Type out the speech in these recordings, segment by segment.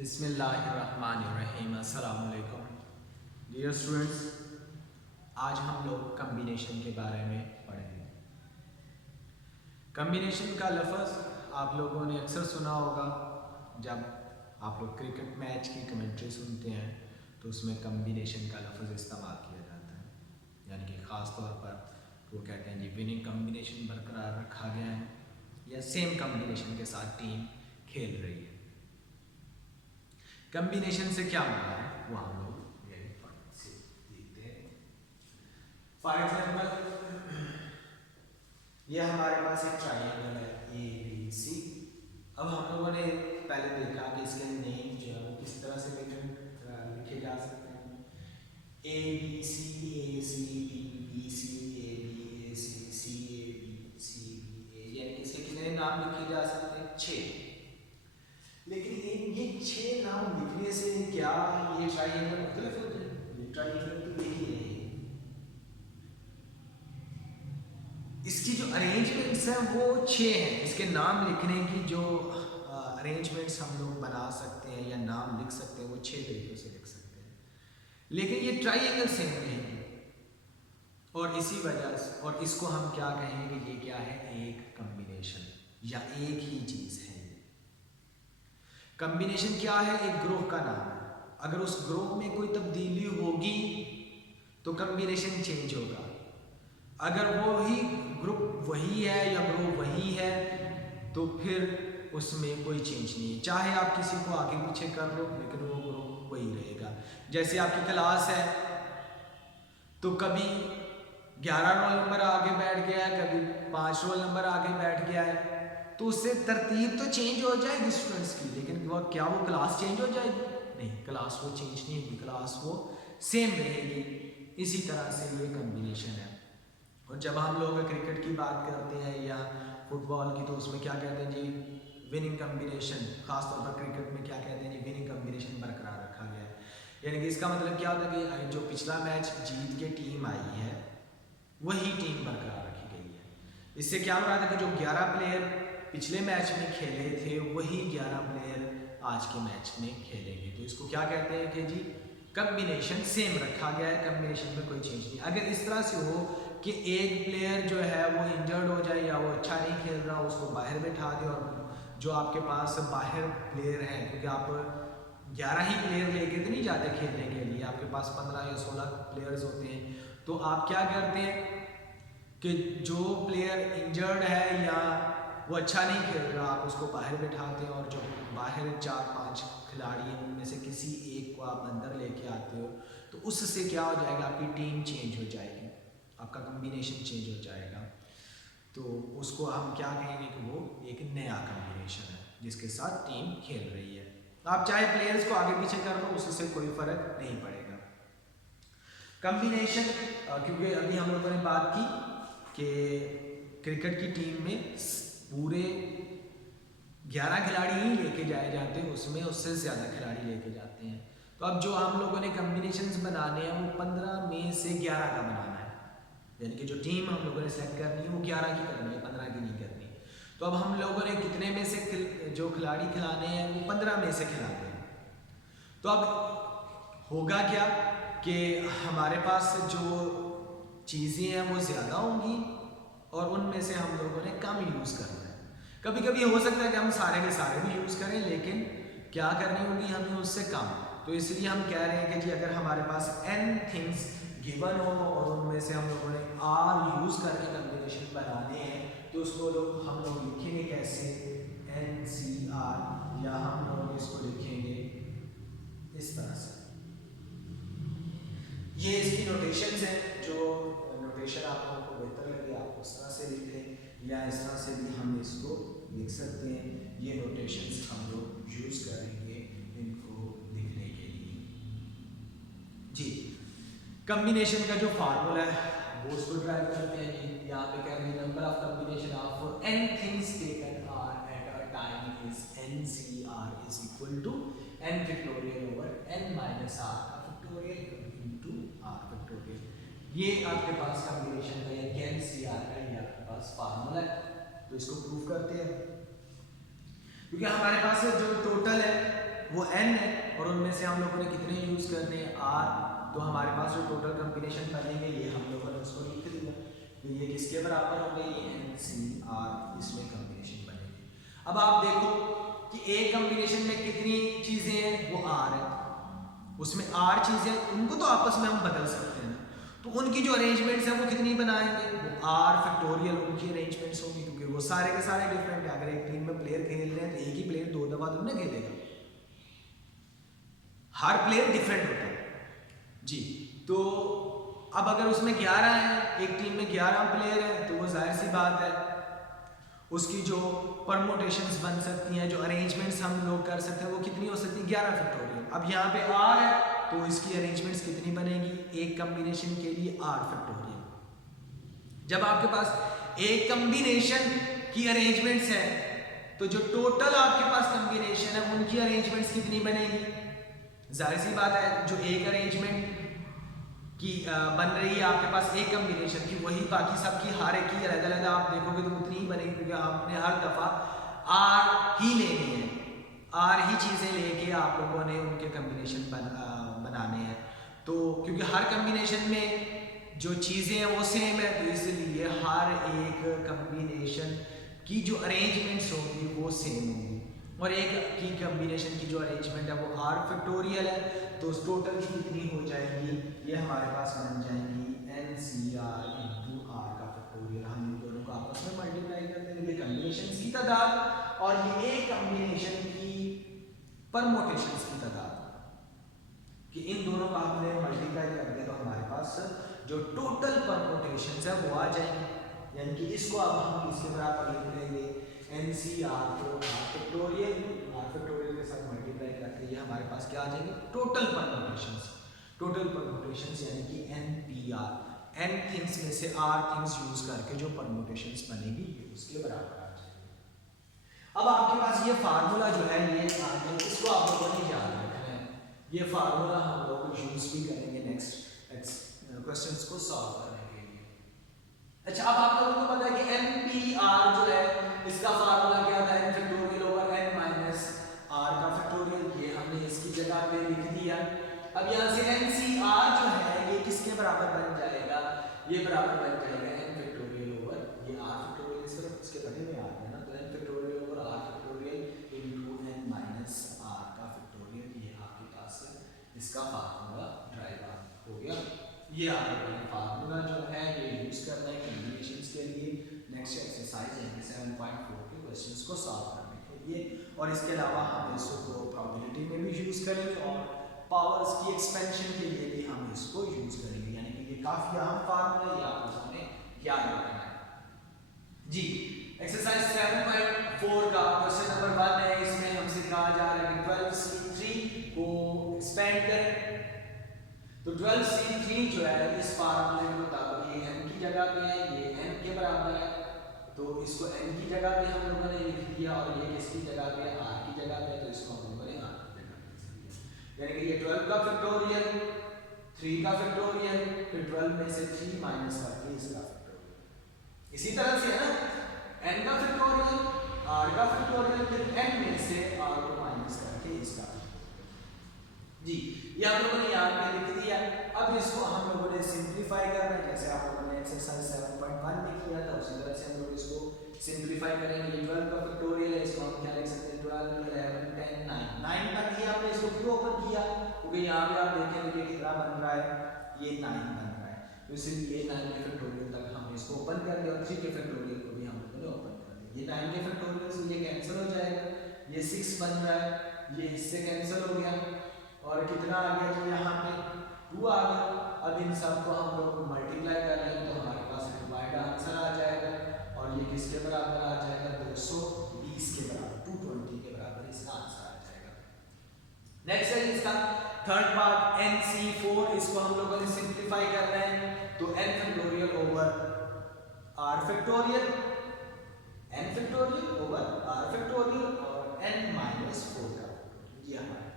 बिस्मिल्लाहिर्रहमानिर्रहीम। अस्सलाम वालेकुम डियर स्टूडेंट्स, आज हम लोग कम्बिनेशन के बारे में पढ़ेंगे। कम्बिनेशन का लफ्ज़ आप लोगों ने अक्सर सुना होगा। जब आप लोग क्रिकेट मैच की कमेंट्री सुनते हैं तो उसमें कम्बिनेशन का लफ्ज़ इस्तेमाल किया जाता है, यानी कि ख़ास तौर पर वो कहते हैं जी विनिंग कम्बिनेशन बरकरार रखा गया है या सेम कम्बिनेशन के साथ टीम खेल रही है। कम्बिनेशन से क्या मिला है वो हम लोग देखते हैं। फॉर एग्जाम्पल ये हमारे पास एक ट्राइंगल है ABC। अब हम लोगों ने पहले देखा कि इसके नेम जो है वो किस तरह से लिखे जा सकते हैं। ABCACDBCABACCABCB यानी कि इसके कितने नाम लिखे जा सकते हैं? 6। लेकिन ये 6 नाम लिखने से क्या ये ट्राइंगल मुख्तलिफ हो जाए? ये ट्राइंगल तो यही है। इसकी जो अरेंजमेंट्स हैं वो 6 हैं। इसके नाम लिखने की जो अरेंजमेंट्स हम लोग बना सकते हैं या नाम लिख सकते हैं वो 6 तरीक़ों से लिख सकते हैं, लेकिन ये ट्राइंगल सेम रहेंगे। और इसी वजह से और इसको हम क्या कहेंगे? ये क्या है? एक कम्बिनेशन या एक ही चीज़ है। कम्बिनेशन क्या है? एक ग्रुप का नाम है। अगर उस ग्रुप में कोई तब्दीली होगी तो कम्बिनेशन चेंज होगा। अगर वो ही ग्रुप वही है या ग्रुप वही है तो फिर उसमें कोई चेंज नहीं है। चाहे आप किसी को आगे पीछे कर लो लेकिन वो ग्रुप वही रहेगा। जैसे आपकी क्लास है तो कभी 11 रोल नंबर आगे बैठ गया है, कभी 5 रोल नंबर आगे बैठ गया है, तो उससे तरतीब तो चेंज हो जाएगी स्टूडेंट्स की, लेकिन क्या वो क्लास चेंज हो जाएगी? नहीं, क्लास वो चेंज नहीं होगी, क्लास वो सेम रहेगी। इसी तरह से ये कम्बिनेशन है। और जब हम लोग क्रिकेट की बात करते हैं या फुटबॉल की तो उसमें क्या कहते हैं जी? Winning combination. खासतौर पर क्रिकेट में क्या कहते हैं जी? विनिंग कम्बिनेशन बरकरार रखा गया है। यानी कि इसका मतलब क्या होता है कि जो पिछला मैच जीत के टीम आई है वही टीम बरकरार रखी गई है। इससे क्या हो रहा था कि जो 11 प्लेयर पिछले मैच में खेले थे वही 11 प्लेयर आज के मैच में खेलेंगे। तो इसको क्या कहते हैं कि जी कम्बिनेशन सेम रखा गया है, कम्बिनेशन में कोई चेंज नहीं। अगर इस तरह से हो कि एक प्लेयर जो है वो इंजर्ड हो जाए या वो अच्छा नहीं खेल रहा, उसको बाहर बैठा दे और जो आपके पास बाहर प्लेयर हैं, क्योंकि आप 11 ही प्लेयर लेके तो नहीं जाते खेलने के लिए, आपके पास 15 या 16 प्लेयर्स होते हैं, तो आप क्या करते हैं कि जो प्लेयर इंजर्ड है या वो अच्छा नहीं खेल रहा आप उसको बाहर बैठाते हैं और जो बाहर 4-5 खिलाड़ी हैं उनमें से किसी एक को आप अंदर लेके आते हो, तो उससे क्या हो जाएगा? आपकी टीम चेंज हो जाएगी, आपका कम्बिनेशन चेंज हो जाएगा। तो उसको हम क्या कहेंगे कि वो एक नया कम्बिनेशन है जिसके साथ टीम खेल रही है। आप चाहे प्लेयर्स को आगे पीछे कर लो, उससे कोई फर्क नहीं पड़ेगा। कम्बिनेशन क्योंकि अभी हम लोगों ने बात की कि क्रिकेट की टीम में पूरे 11 खिलाड़ी ही लेके जाए जाते हैं, उसमें उससे ज़्यादा खिलाड़ी लेके जाते हैं। तो अब जो हम लोगों ने कम्बिनेशंस बनाने हैं वो 15 में से 11 का बनाना है, यानी कि जो टीम हम लोगों ने सेलेक्ट करनी है वो 11 की करनी है, 15 की नहीं करनी। तो अब हम लोगों ने कितने में से जो खिलाड़ी खिलाने हैं वो 15 में से खिलाते हैं। तो अब होगा क्या कि हमारे पास जो चीज़ें हैं वो ज़्यादा होंगी और उनमें से हम लोगों ने कम यूज़ करना है। कभी कभी हो सकता है कि हम सारे के सारे भी यूज़ करें, लेकिन क्या करनी होगी हमें उससे कम। तो इसलिए हम कह रहे हैं कि जी अगर हमारे पास n थिंग्स गिवन हो और उनमें से हम लोगों ने r यूज़ करके कम्बिनेशन बनाने हैं तो उसको हम लोग लिखेंगे कैसे? NCR, या हम लोग इसको लिखेंगे इस तरह से। ये इसकी नोटेशंस हैं, जो नोटेशन आप लोगों को बेहतर लगे आप उस तरह से लिख लें या इस तरह से भी हम इसको लिख सकते हैं। ये नोटेशंस हम लोग यूज़ करेंगे इनको लिखने के लिए जी। कम्बिनेशन का जो फार्मूला है वो उसको ड्राइव करते हैं जी। यहाँ पे कह रहे हैं number of combination of n things taken r at a time is NCR is equal to n factorial over n minus r का फैक्टोरियल इनटू r फैक्टोरियल। ये आपके पास कम्बिनेशन का या NCR का ये आपके पास फार्मूला है। तो इसको प्रूव करते हैं, क्योंकि हमारे पास जो टोटल है वो n है और उनमें से हम लोगों ने कितने यूज़ करने हैं r, तो हमारे पास जो टोटल कम्बिनेशन बनेंगे ये हम लोगों ने उसको लिख दिया, तो ये किसके बराबर हो गई, ये NCR, इसमें कम्बिनेशन बनेगी। अब आप देखो कि एक कम्बिनेशन में कितनी चीज़ें हैं, वो r है, उसमें r चीज़ें, उनको तो आपस में हम बदल सकते हैं, तो उनकी जो अरेंजमेंट्स हैं वो कितनी बनाएंगे, वो r फैक्टोरियल उनकी अरेंजमेंट्स होंगी, क्योंकि वो सारे के सारे डिफरेंट है। अगर एक टीम में प्लेयर खेल रहे हैं तो एक ही प्लेयर 2 दफा तो नहीं खेलेगा, हर प्लेयर डिफरेंट होता है जी। तो अब अगर उसमें 11 है, एक टीम में 11 प्लेयर है, तो वो जाहिर सी बात है उसकी जो परमोटेशंस बन सकती हैं, जो अरेंजमेंट्स हम लोग कर सकते हैं, वो कितनी हो सकती है, 11 फैक्टोरियल। अब यहाँ पे r है तो इसकी अरेंजमेंट्स कितनी बनेगी, एक कम्बिनेशन के लिए r फैक्टोरियल। जब आपके पास एक कम्बिनेशन की अरेंजमेंट्स है तो जो टोटल आपके पास कम्बिनेशन है उनकी अरेंजमेंट्स कितनी बनेगी, जाहिर सी बात है जो एक अरेंजमेंट की बन रही है आपके पास एक कम्बिनेशन की, वही बाकी सबकी हर एक की अलग अलग आप देखोगे तो उतनी ही बनेगी, क्योंकि आपने हर दफ़ा r ही लेने हैं, r ही चीज़ें लेके आप लोगों ने उनके कम्बिनेशन बनाने हैं। तो क्योंकि हर कम्बिनेशन में जो चीज़ें हैं वो सेम है, तो इसलिए हर एक कम्बिनेशन की जो अरेंजमेंट्स होंगी वो सेम होंगी, और एक की कम्बिनेशन की जो अरेंजमेंट है वो r फैक्टोरियल है, तो टोटल की कितनी हो जाएगी, ये हमारे पास बन जाएंगी NCR इंटू r का फैक्टोरियल। हम इन दोनों को आपस में मल्टीप्लाई कर देंगे, ये कम्बिनेशन की तादाद और ये एक कम्बिनेशन की परमोटेशंस की तादाद, कि इन दोनों का हमने मल्टीप्लाई कर दिया तो हमारे पास जो टोटल परमोटेशंस है वो आ जाएंगी, यानी कि इसको अब हम इसके बराबर लिख लेंगे NCR को r फैक्टोरियल के साथ मल्टीप्लाई करके ये हमारे पास क्या आ जाएंगे, टोटल परमोटेशंस यानी कि NPR, n थिंग्स में से r थिंग्स यूज करके जो परमोटेशंस बनेगी ये उसके बराबर आ जाएगी। अब आपके पास ये फार्मूला जो है ये इसको आप लोगों ने याद रखना है, ये फार्मूला हम लोग यूज भी करेंगे नेक्स्ट क्वेश्चंस को सॉल्व करने के लिए। अच्छा, अब आप लोगों को पता है कि NPR जो है इसका फार्मूला क्या था, n factorial over n minus r का फैक्टोरियल, ये हमने इसकी जगह पे लिख दिया। अब यहाँ से NCR जो है ये किसके बराबर बन जाएगा, ये बराबर बन जाएगा n फैक्टोरियल ओवर ये r फैक्टोरियल, इस तरफ इसके बने हुए आ गए ना, तो n factorial over r factorial into n minus r का फैक्टोरियल, ये आपके पास इसका फार्मूला ड्राइव हो गया। ये आपका फार्मूला जो है ये यूज करना है कम्बिनेशंस के लिए। नेक्स्ट एक्सरसाइज है 7.4 के क्वेश्चंस को सॉल्व करने के लिए, और इसके अलावा हम इसको प्रोबेबिलिटी में भी यूज करेंगे और पावर्स की एक्सपेंशन के लिए भी हम इसको यूज करेंगे, यानी कि ये काफी अहम फार्मूला ये आप लोगों ने याद रखना है जी। एक्सरसाइज 7.4 का क्वेश्चन नंबर 1 है, इसमें हमसे कहा जा रहा है कि 12C3 को एक्सपेंड करें। तो 12C3 जो है इस फार्मूले के मुताबिक ये n की जगह पे है, ये n के बराबर है, तो इसको n की जगह पे हम लोगों ने लिख दिया, और ये किसकी जगह पे है, r की जगह पे, तो इसको हम लोगों ने r की जगह पे लिख दिया। यानी कि ये 12 का फैक्टोरियल, 3 का फैक्टोरियल, फिर 12 में से 3 माइनस करके इसका फैक्टोरियल। इसी तरह से है ना, n का फैक्टोरियल, r का फैक्टोरियल, फिर n में से r को माइनस करके इसका जी, ये आप लोगों ने याद में लिख दिया। अब इसको हम लोगों ने सिंपलीफाई करना है, जैसे आप लोगों ने एक्सरसाइज 7.1 में किया था उसी तरह से हम लोग इसको सिंपलीफाई करेंगे। 12 का फैक्टोरियल है, इसको हम क्या लिख सकते हैं, 12 11 10 9 तक ही हमने इसको क्यों ओपन किया, क्योंकि यहाँ पे आप देखेंगे ये कितना बन रहा है, ये 9 बन रहा है, तो इसलिए 9 के फैक्टोरियल तक हमने इसको ओपन कर दिया, और 3 के फैक्टोरियल को भी हम लोगों ने ओपन कर दिया। ये 9 के फैक्टोरियल से ये कैंसिल हो जाएगा, ये 6 बन रहा है, ये इससे कैंसिल हो गया, और कितना आ गया जी, यहाँ पे 2 आ गया। अब इन सब को हम लोग मल्टीप्लाई कर लेंगे तो हमारे पास रिक्वायर्ड आंसर आ जाएगा, और ये किसके बराबर आ जाएगा, 220 के बराबर, 220 के बराबर इसका आंसर आ जाएगा। नेक्स्ट है इसका थर्ड पार्ट NC4, इसको हम लोगों ने सिंप्लीफाई करना है, तो n factorial over r factorial, n factorial over r factorial और n माइनस 4 का ये हमारे।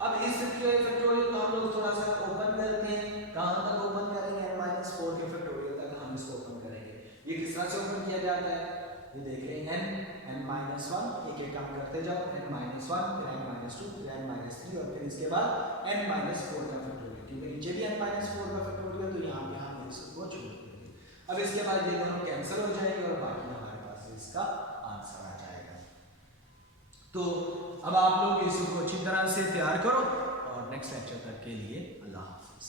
अब इस फैक्टोरियल को हम लोग थोड़ा सा ओपन करते हैं, कहां तक ओपन करेंगे, n-4 के फैक्टोरियल तक हम इसको ओपन करेंगे। ये किस तरह से ओपन किया जाता है, ये देख रहे हैं n n-1 एक एक काम करते जाओ, n-1 फिर n-2 फिर n-3 और फिर इसके बाद n-4 का फैक्टोरियल, क्योंकि नीचे भी n-4 का फैक्टोरियल तो यहाँ पे हम इसको छोड़ देंगे। अब इसके बाद ये दोनों कैंसिल हो जाएंगे और बाकी हमारे पास इसका आंसर आ जाएगा। तो अब आप लोग इसको अच्छी तरह से तैयार करो और नेक्स्ट लेक्चर तक के लिए अल्लाह हाफिज।